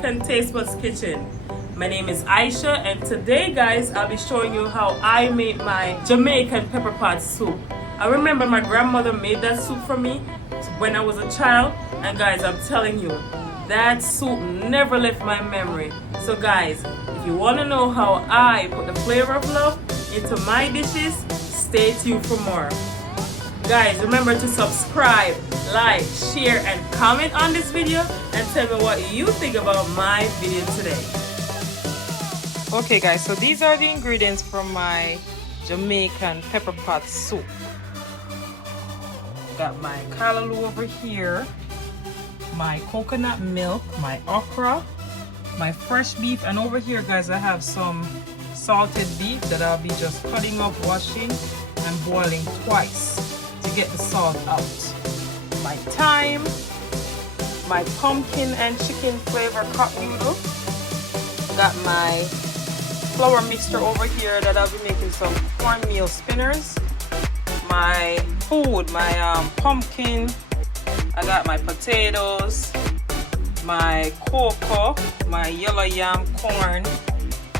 Jamaican Taste Buds Kitchen. My name is Aisha, and today guys I'll be showing you how I make my Jamaican pepper pot soup. I remember my grandmother made that soup for me when I was a child, and guys, I'm telling you, that soup never left my memory. So guys, if you want to know how I put the flavor of love into my dishes, stay tuned for more. Guys, remember to subscribe, like, share, and comment on this video and tell me what you think about my video today. Okay guys, so these are the ingredients from my Jamaican pepper pot soup. Got my callaloo over here, my coconut milk, my okra, my fresh beef, and over here guys I have some salted beef that I'll be just cutting up, washing, and boiling twice to get the salt out. My thyme, my pumpkin and chicken flavor cup noodle. Got my flour mixture over here that I'll be making some cornmeal spinners. My food, my pumpkin. I got my potatoes, my cocoa, my yellow yam corn,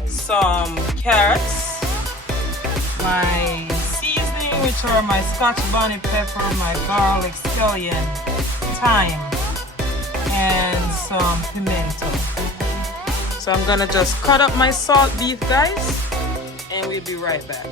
some carrots, my seasoning, which are my scotch bonnet pepper, my garlic, scallion, thyme, and some pimento. So I'm gonna just cut up my salt beef guys, and we'll be right back.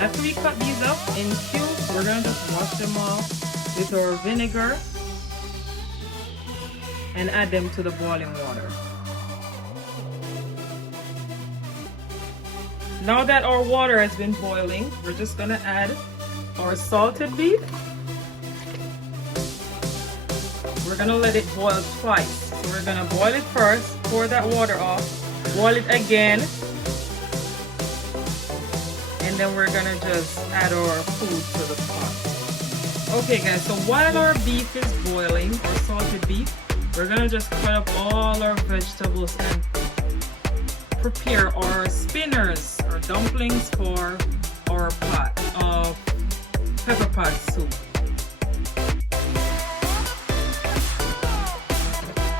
After we cut these up in cubes, we're going to just wash them off with our vinegar and add them to the boiling water. Now that our water has been boiling, we're just going to add our salted beef. We're going to let it boil twice. So we're going to boil it first, pour that water off, boil it again, and then we're gonna just add our food to the pot. Okay guys, so while our beef is boiling, our salted beef, we're gonna just cut up all our vegetables and prepare our spinners or dumplings for our pot of pepper pot soup.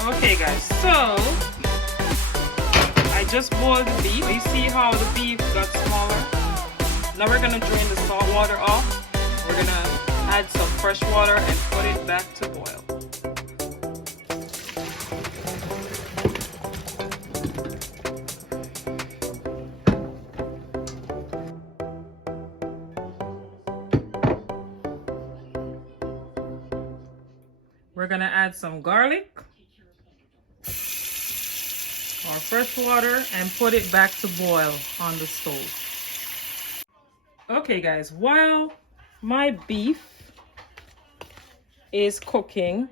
Okay guys, so I just boiled the beef. You see how the beef got smaller? Now we're gonna drain the salt water off. We're gonna add some fresh water and put it back to boil. We're gonna add some garlic, our fresh water, and put it back to boil on the stove. Okay guys, while my beef is cooking,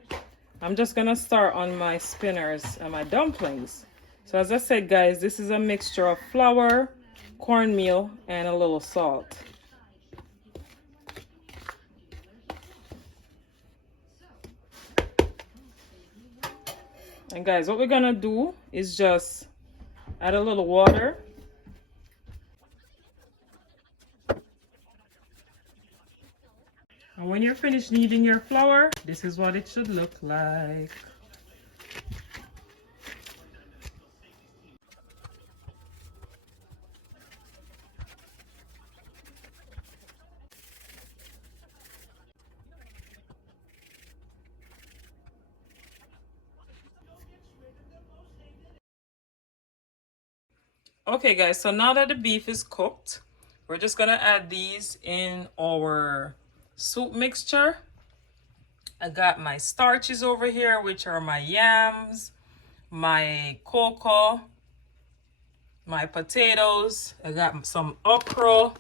I'm just gonna start on my spinners and my dumplings. So as I said guys, this is a mixture of flour, cornmeal, and a little salt. And guys, what we're gonna do is just add a little water. And when you're finished kneading your flour, this is what it should look like. Okay guys, so now that the beef is cooked, we're just gonna add these in our soup mixture. I got my starches over here, which are my yams, my cocoa, my potatoes. I got some okra,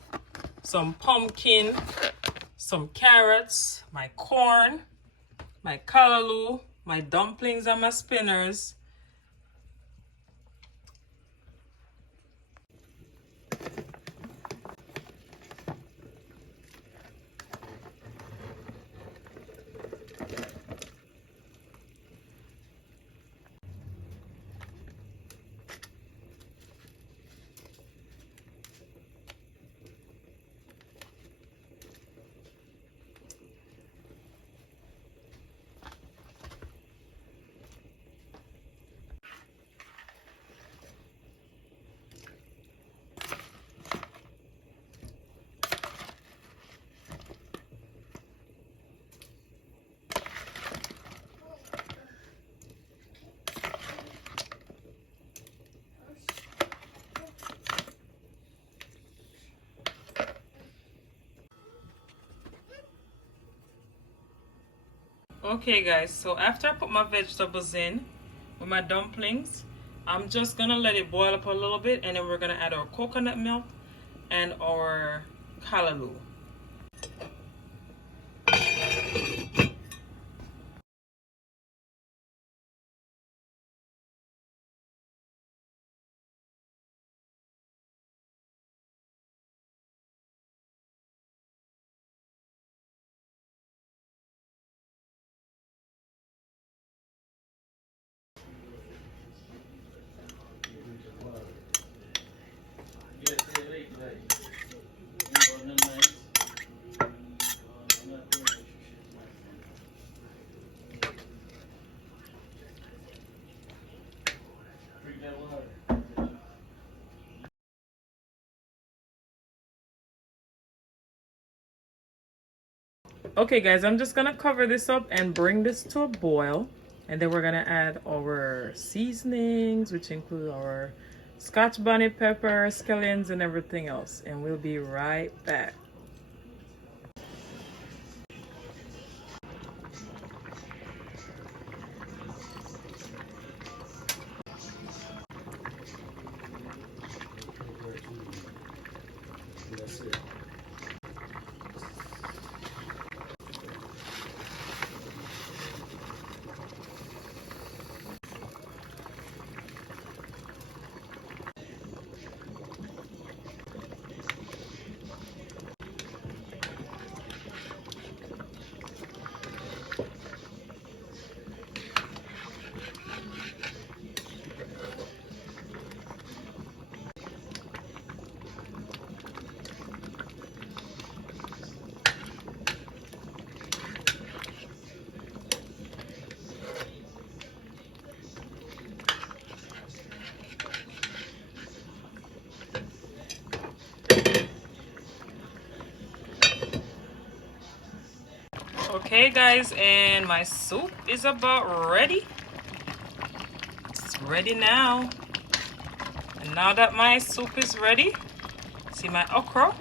some pumpkin, some carrots, my corn, my callaloo, my dumplings, and my spinners. Okay guys, so after I put my vegetables in with my dumplings, I'm just gonna let it boil up a little bit, and then we're gonna add our coconut milk and our callaloo. Okay guys, I'm just gonna cover this up and bring this to a boil, and then we're gonna add our seasonings, which include our scotch bonnet pepper, scallions, and everything else, and we'll be right back. Okay guys, and my soup is about ready. It's ready now. And now that my soup is ready, see my okra?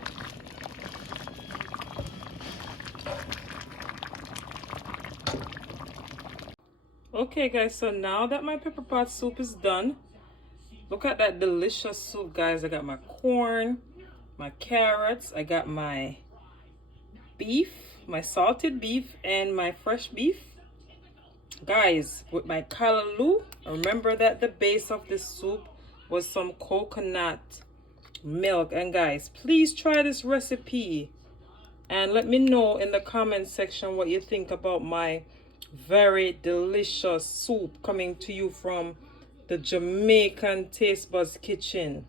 Okay guys, so now that my pepper pot soup is done, look at that delicious soup guys. I got my corn, my carrots, I got my beef, my salted beef, and my fresh beef. Guys, with my callaloo, remember that the base of this soup was some coconut milk. And guys, please try this recipe and let me know in the comment section what you think about my very delicious soup coming to you from the Jamaican Taste Buds kitchen.